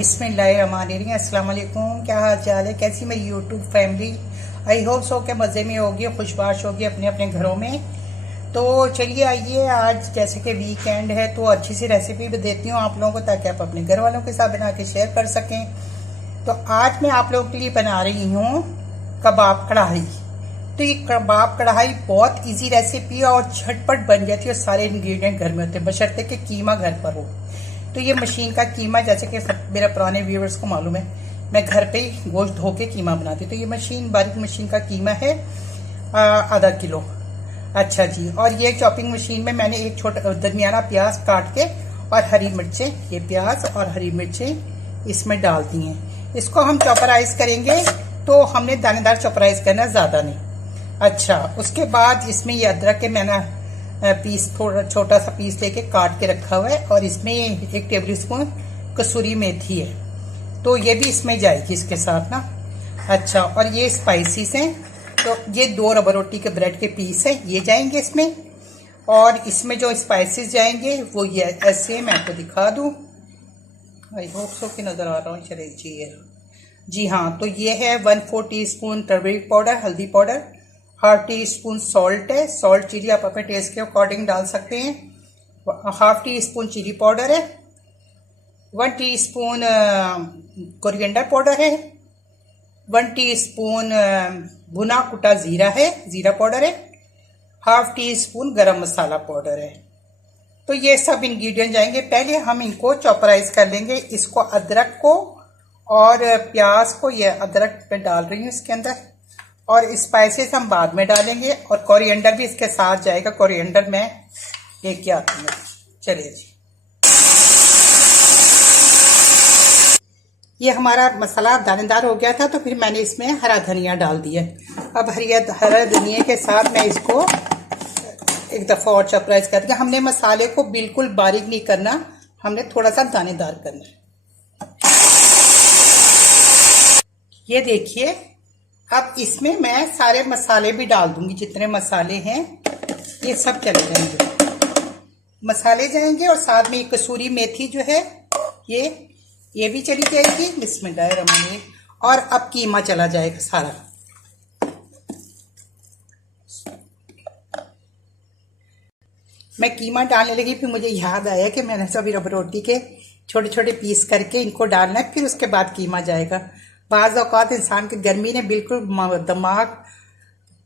बिस्मिल्लाहिर्रहमानिर्रहीम। अस्सलाम वालेकुम। क्या हाल चाल है, कैसी मेरी YouTube family. I hope so के मज़े में होगी, खुशबाश होगी अपने अपने घरों में। तो चलिए आइए, आज जैसे कि वीकेंड है तो अच्छी सी रेसिपी भी देती हूँ आप लोगों को, ताकि आप अपने घर वालों के साथ बना के शेयर कर सकें। तो आज मैं आप लोगों के लिए बना रही हूँ कबाब कढ़ाई। तो ये कबाब कढ़ाई बहुत इजी रेसिपी है और झटपट बन जाती है और सारे इंग्रेडिएंट घर में होते हैं, बशर्ते कि कीमा घर पर हो। तो ये मशीन का कीमा, जैसे कि मेरा पुराने व्यूअर्स को मालूम है, मैं घर पे ही गोश्त धो के कीमा बनाती। तो ये मशीन, बारीक मशीन का कीमा है आधा किलो। अच्छा जी। और ये चॉपिंग मशीन में मैंने एक छोटा दरमियाना प्याज काट के और हरी मिर्चें, ये प्याज और हरी मिर्चें इसमें डाल दी हैं। इसको हम चॉपराइज करेंगे, तो हमने दानेदार चॉपराइज करना, ज्यादा नहीं। अच्छा, उसके बाद इसमें ये अदरक के मैंने पीस, थोड़ा छोटा सा पीस लेके काट के रखा हुआ है, और इसमें 1 टेबल स्पून कसूरी मेथी है, तो ये भी इसमें जाएगी इसके साथ ना। अच्छा, और ये स्पाइसीज हैं, तो ये 2 रबर रोटी के ब्रेड के पीस है, ये जाएंगे इसमें। और इसमें जो स्पाइसेस जाएंगे वो ये ऐसे, मैं आपको दिखा दूं, आई होप सो कि नजर आ रहा हूँ। चले जी हाँ, तो ये है 1/4 टीस्पून टर्मरिक पाउडर, हल्दी पाउडर, 1/2 टीस्पून सॉल्ट है। सॉल्ट चिली आप अपने टेस्ट के अकॉर्डिंग डाल सकते हैं। 1/2 टीस्पून चिली पाउडर है। 1 टीस्पून कोरिएंडर पाउडर है। 1 टीस्पून भुना कुटा जीरा है, जीरा पाउडर है। 1/2 टीस्पून गरम मसाला पाउडर है। तो ये सब इंग्रेडिएंट जाएंगे। पहले हम इनको चॉपराइज कर लेंगे, इसको अदरक को और प्याज को, ये अदरक पे डाल रही हूँ इसके अंदर, और स्पाइसेस हम बाद में डालेंगे, और कोरिएंडर भी इसके साथ जाएगा। कोरिएंडर मैं लेके आती हूँ। चलिए जी, ये हमारा मसाला दानेदार हो गया था, तो फिर मैंने इसमें हरा धनिया डाल दिया। अब हरा धनिया के साथ मैं इसको एक दफा और चॉपराइज कर दिया। हमने मसाले को बिल्कुल बारीक नहीं करना, हमने थोड़ा सा दानेदार करना है। ये देखिए, अब इसमें मैं सारे मसाले भी डाल दूंगी, जितने मसाले हैं ये सब चले जाएंगे, मसाले जाएंगे, और साथ में कसूरी मेथी जो है ये भी चली जाएगी। बिस्मिल्लाहिर्रहमानिर्रहीम। और अब कीमा चला जाएगा सारा। मैं कीमा डालने लगी, फिर मुझे याद आया कि मैंने सभी रबर रोटी के छोटे छोटे पीस करके इनको डालना है, फिर उसके बाद कीमा जाएगा। बाज़ औक़ात इंसान की गर्मी ने बिल्कुल दिमाग,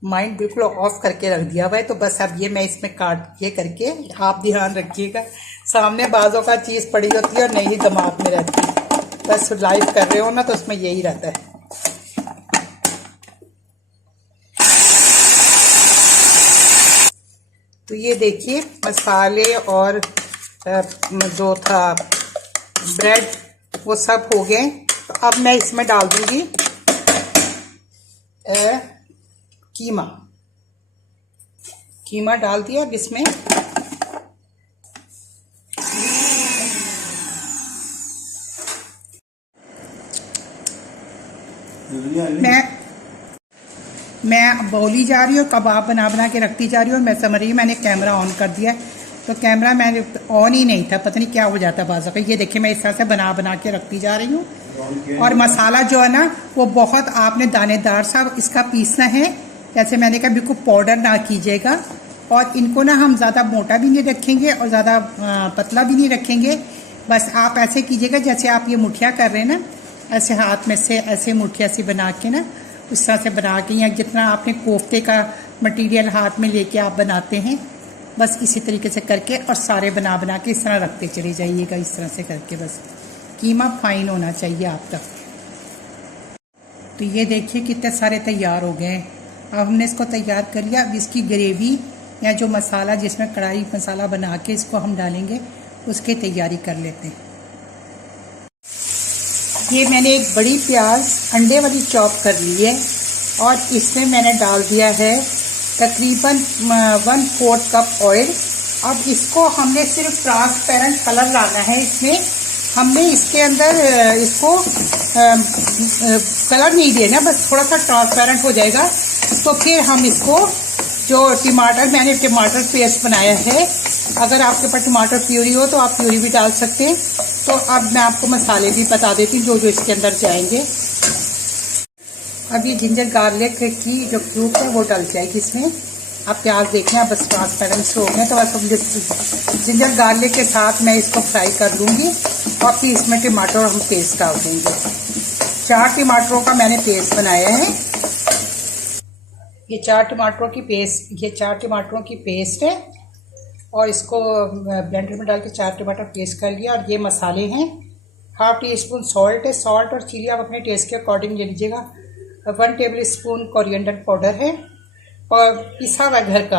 माइंड बिल्कुल ऑफ करके रख दिया हुआ है। तो बस अब ये मैं इसमें काट ये करके, आप ध्यान रखिएगा, सामने बाज़ औक़ात चीज़ पड़ी होती है और नहीं दिमाग में रहती। बस लाइव कर रहे हो ना, तो उसमें यही रहता है। तो ये देखिए, मसाले और जो था ब्रेड वो सब हो गए। तो अब मैं इसमें डाल दूंगी कीमा डाल दिया। अब इसमें मैं बोली जा रही हूँ, कबाब बना बना के रखती जा रही हूँ, और मैं समझ रही हूँ मैंने कैमरा ऑन कर दिया, तो कैमरा मैंने ऑन ही नहीं था, पता नहीं क्या हो जाता है बाज़ औक़ात। ये देखिए, मैं इस तरह से बना बना के रखती जा रही हूँ। और मसाला जो है ना, वो बहुत आपने दानेदार सा इसका पीसना है, जैसे मैंने कहा, बिल्कुल पाउडर ना कीजिएगा। और इनको ना हम ज़्यादा मोटा भी नहीं रखेंगे और ज़्यादा पतला भी नहीं रखेंगे। बस आप ऐसे कीजिएगा जैसे आप ये मुठिया कर रहे हैं ना, ऐसे हाथ में से ऐसे मुठिया सी बना के ना, उस तरह से बना के, या जितना आपने कोफ्ते का मटेरियल हाथ में लेके आप बनाते हैं, बस इसी तरीके से करके, और सारे बना बना के इस तरह रखते चले जाइएगा, इस तरह से करके। बस कीमा फाइन होना चाहिए आपका। तो ये देखिए कितने सारे तैयार हो गए। अब हमने इसको तैयार कर लिया। अब इसकी ग्रेवी या जो मसाला, जिसमें कढ़ाई मसाला बना के इसको हम डालेंगे, उसकी तैयारी कर लेते हैं। ये मैंने एक बड़ी प्याज अंडे वाली चॉप कर ली है, और इसमें मैंने डाल दिया है तकरीबन 1/4 कप ऑयल। अब इसको हमने सिर्फ ट्रांसपेरेंट कलर लाना है। इसमें हमने इसके अंदर इसको कलर नहीं देना, बस थोड़ा सा ट्रांसपेरेंट हो जाएगा। तो फिर हम इसको, जो टमाटर, मैंने टमाटर पेस्ट बनाया है, अगर आपके पास टमाटर प्यूरी हो तो आप प्यूरी भी डाल सकते हैं। तो अब मैं आपको मसाले भी बता देती हूँ जो जो इसके अंदर जाएंगे। अब ये जिंजर गार्लिक की जो क्यूब है वो डल जाएगी इसमें। आप प्याज देखें, आप बस ट्रांसपेरेंट से हो गए तो बस जिंजर गार्लिक के साथ मैं इसको फ्राई कर लूँगी और फिर इसमें टमाटर हम पेस्ट डाल देंगे। 4 टमाटरों का मैंने पेस्ट बनाया है। ये 4 टमाटरों की पेस्ट है और इसको ब्लेंडर में डाल के 4 टमाटर पेस्ट कर लिया। और ये मसाले हैं, 1/2 टीस्पून सॉल्ट है, सॉल्ट और चिली आप अपने टेस्ट के अकॉर्डिंग ले लीजिएगा। 1 टेबल स्पून कोरिएंडर पाउडर है और पिसा हुआ घर का,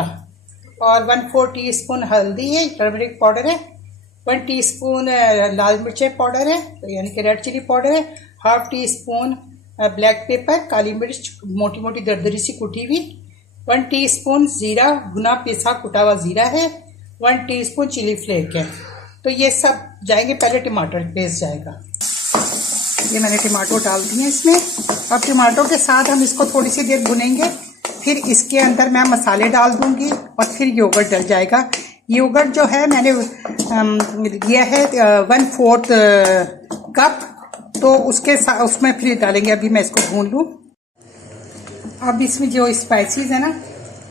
और 1/4 टीस्पून हल्दी है, टर्मरिक पाउडर है, 1 टीस्पून लाल मिर्च पाउडर है यानी कि रेड चिली पाउडर है, 1/2 टीस्पून ब्लैक पेपर काली मिर्च मोटी मोटी दरदरी सी कुटी हुई, 1 टीस्पून जीरा भुना पिसा कुटा हुआ जीरा है, 1 टीस्पून चिली फ्लेक है। तो ये सब जाएंगे, पहले टमाटर पेस्ट जाएगा। ये मैंने टमाटो डाल दिए इसमें। अब टमाटो के साथ हम इसको थोड़ी सी देर भुनेंगे, फिर इसके अंदर मैं मसाले डाल दूंगी और फिर योगर्ट डल जाएगा। योगर्ट जो है मैंने लिया है 1/4 कप, तो उसके साथ उसमें फिर डालेंगे। अभी मैं इसको भून लूँ। अब इसमें जो स्पाइसेस है ना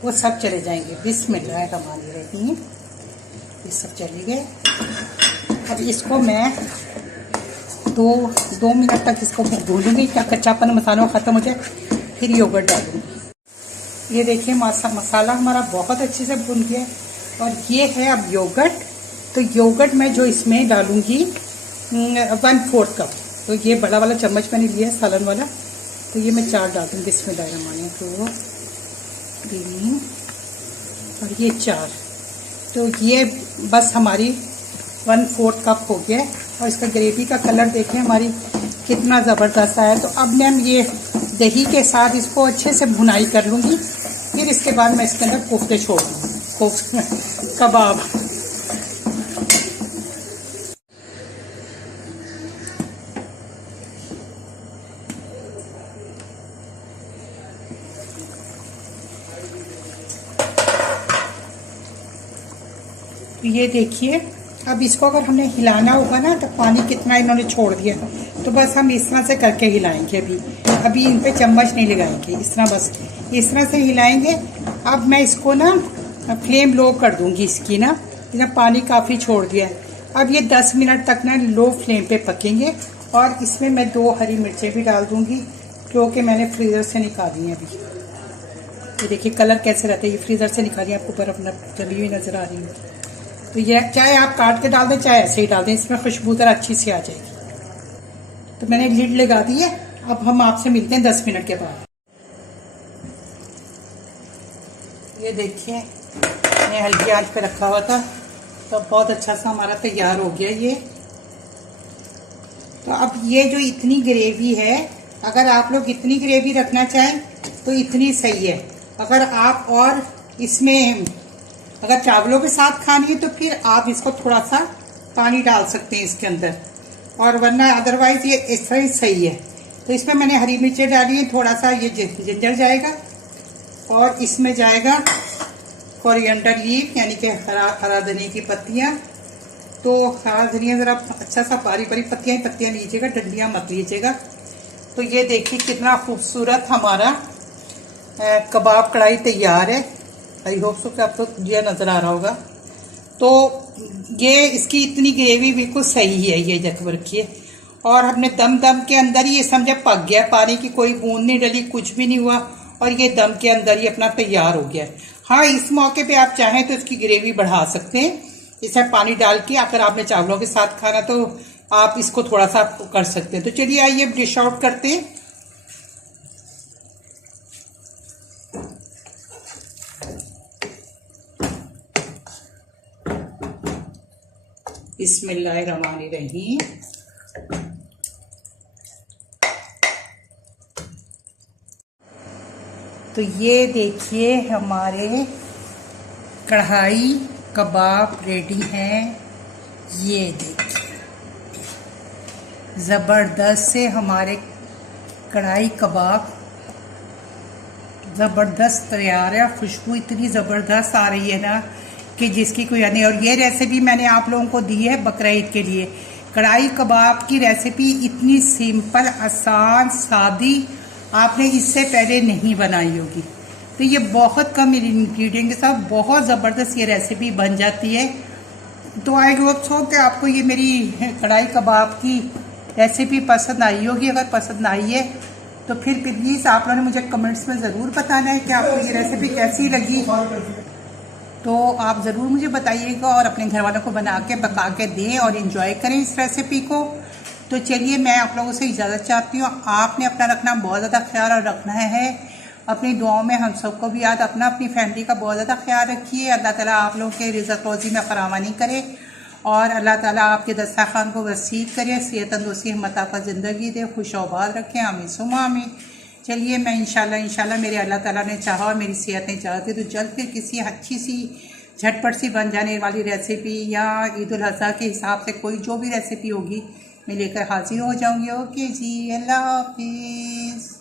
वो सब चले जाएंगे। बिस्मिल्लाहिर्रहमानिर्रहीम, ये सब चले गए। अब इसको मैं 2 मिनट तक इसको भूनूंगी, क्या कच्चापन मसालों ख़त्म हो जाए, फिर योगर्ट डालूंगी। ये देखिए मसाला हमारा बहुत अच्छे से भून गया है और ये है अब योगर्ट। तो योगर्ट मैं जो इसमें डालूंगी 1/4 कप। तो ये बड़ा वाला चम्मच मैंने लिया है सालन वाला, तो ये मैं 4 डाल दूँगी। बिस्मिल्लाहिर्रहमानिर्रहीम, 2 3 और ये 4। तो ये बस हमारी 1/4 कप हो गया है और इसका ग्रेवी का कलर देखें हमारी कितना ज़बरदस्त आया है। तो अब मैं ये दही के साथ इसको अच्छे से भुनाई कर लूँगी, फिर इसके बाद मैं इसके अंदर कोफ्ते छोड़ दूँगी, कबाब। ये देखिए, अब इसको अगर हमने हिलाना होगा ना तो पानी कितना इन्होंने छोड़ दिया, तो बस हम इस तरह से करके हिलाएंगे। अभी इन पे चम्मच नहीं लगाएंगे, इस तरह बस इस तरह से हिलाएंगे। अब मैं इसको ना फ्लेम लो कर दूंगी इसकी ना, पानी काफ़ी छोड़ दिया है। अब ये 10 मिनट तक ना लो फ्लेम पे पकेंगे और इसमें मैं 2 हरी मिर्चें भी डाल दूंगी जो कि मैंने फ्रीज़र से निकाली हैं। अभी ये देखिए कलर कैसे रहता है, ये फ्रीज़र से निकाली, आपको बर्फ जमी हुई नज़र आ रही है। तो ये चाहे आप काट के डाल दें चाहे ऐसे ही डाल दें, इसमें खुशबू तरह अच्छी सी आ जाएगी। तो मैंने लिड लगा दी है। अब हम आपसे मिलते हैं 10 मिनट के बाद। ये देखिए मैंने हल्की आंच पे रखा हुआ था, तो बहुत अच्छा सा हमारा तैयार हो गया ये। तो अब ये जो इतनी ग्रेवी है, अगर आप लोग इतनी ग्रेवी रखना चाहें तो इतनी सही है। अगर आप और इसमें अगर चावलों के साथ खानी है तो फिर आप इसको थोड़ा सा पानी डाल सकते हैं इसके अंदर, और वरना अदरवाइज ये इस तरह ही सही है। तो इसमें मैंने हरी मिर्चें डाली है, थोड़ा सा ये जिंजर जाएगा और इसमें जाएगा कोरिएंडर लीफ यानी कि हरा धनिया की पत्तियाँ। तो हरा धनिया ज़रा अच्छा सा बारीक बारीक पत्तियाँ लीजिएगा, डंडियाँ मत लीजिएगा। तो ये देखिए कितना खूबसूरत हमारा कबाब कढ़ाई तैयार है। आई होप सो कि आपको ये नज़र आ रहा होगा। तो ये इसकी इतनी ग्रेवी बिल्कुल सही है, ये जब रखिए। और हमने दम के अंदर ही ये समझे पक गया, पानी की कोई बूंद नहीं डली, कुछ भी नहीं हुआ, और ये दम के अंदर ही अपना तैयार हो गया। हाँ, इस मौके पे आप चाहें तो इसकी ग्रेवी बढ़ा सकते हैं, इसमें पानी डाल के। अगर आपने चावलों के साथ खाना तो आप इसको थोड़ा सा कर सकते हैं। तो चलिए आइए डिश आउट करते हैं। बिस्मिल्लाहिर्रहमानिर्रहीम। तो ये देखिए हमारे कढ़ाई कबाब रेडी हैं। ये देखिए ज़बरदस्त से हमारे कढ़ाई कबाब ज़बरदस्त तैयार है। खुशबू इतनी ज़बरदस्त आ रही है ना कि जिसकी कोई याद नहीं। और ये रेसिपी मैंने आप लोगों को दी है बकरा ईद के लिए। कढ़ाई कबाब की रेसिपी इतनी सिंपल, आसान, सादी आपने इससे पहले नहीं बनाई होगी। तो ये बहुत कम इंग्रेडिएंट के साथ बहुत ज़बरदस्त ये रेसिपी बन जाती है। तो आई होप सो कि आपको ये मेरी कढ़ाई कबाब की रेसिपी पसंद आई होगी। अगर पसंद आई है तो फिर प्लीज़ आप लोगों ने मुझे कमेंट्स में ज़रूर बताना है कि आपको ये रेसिपी कैसी लगी। तो आप ज़रूर मुझे बताइएगा और अपने घर वालों को बना के पका के दें और इन्जॉय करें इस रेसिपी को। तो चलिए, मैं आप लोगों से इजाज़त चाहती हूँ। आपने अपना रखना बहुत ज़्यादा ख्याल और रखना है। अपनी दुआओं में हम सबको भी याद, अपनी फैमिली का बहुत ज़्यादा ख्याल रखिए। अल्लाह ताला आप लोगों के रिज़्क़ रोज़ी में फरावानी करे और अल्लाह ताला आपके दस्तरखान को वसी करे, सेहत तंदुरुस्ती हिम्मत आपका ज़िंदगी दे, खुश आबाद रखें। आमीन सुम्मा आमीन। चलिए, मैं इंशाल्लाह मेरे अल्लाह ताला ने चाहा और मेरी सेहत ने चाहती तो जल्द फिर किसी अच्छी सी झटपट सी बन जाने वाली रेसिपी या ईद उल अज़हा के हिसाब से कोई जो भी रेसिपी होगी मैं लेकर हाजिर हो जाऊंगी। ओके जी, अल्लाह हाफिज़।